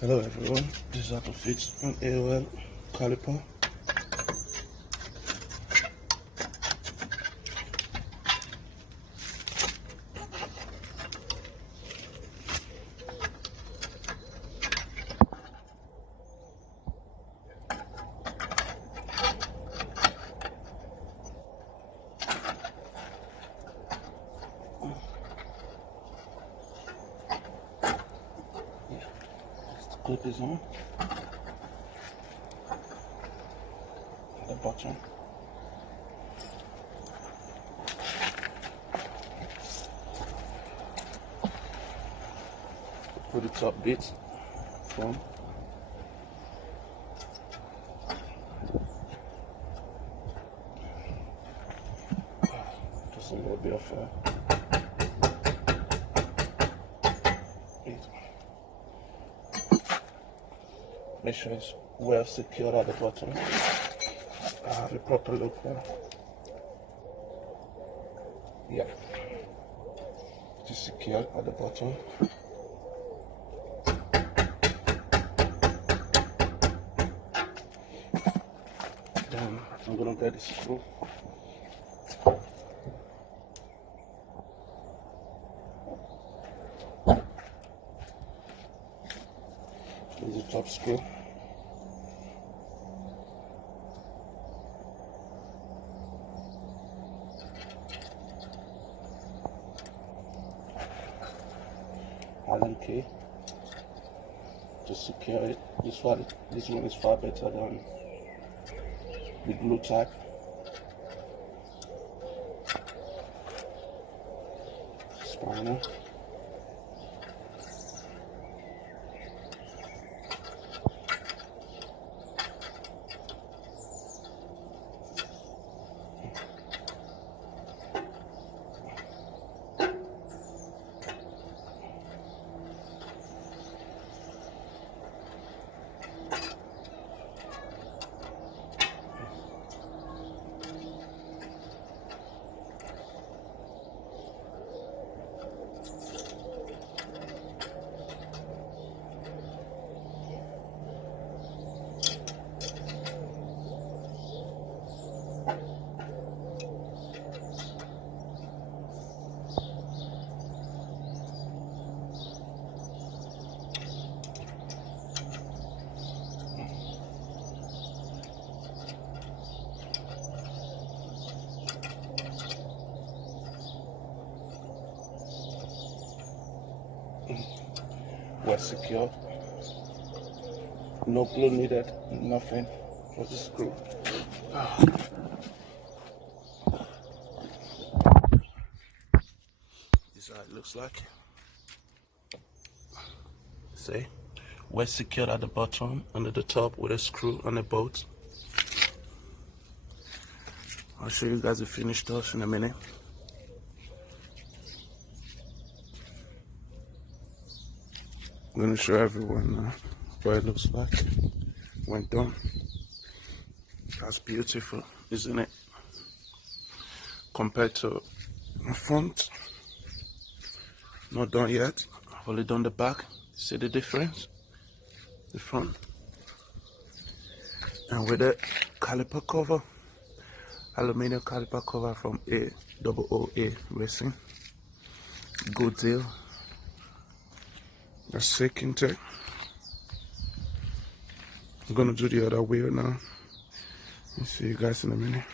Hello everyone, this is how to fix an AOL caliper. Clip is on the bottom. Put the top bit from just a little bit of it. Make sure it's well secured at the bottom. Have a proper look there. Yeah, it is secured at the bottom. Then I'm gonna get the screw. This is the top screw. Allen key to secure it. This one is far better than the glue type. Spinner. Well secured. No glue needed, nothing. Just a screw. This is how it looks like. See? Well secured at the bottom and at the top with a screw and a bolt. I'll show you guys the finished touch in a minute. I'm going to show everyone what it looks like when done. That's beautiful, isn't it? Compared to the front, not done yet. I've only done the back. See the difference? The front. And with the caliper cover, aluminum caliper cover from AOA Racing. Good deal. That's sick intake. I'm gonna do the other wheel now. I'll see you guys in a minute.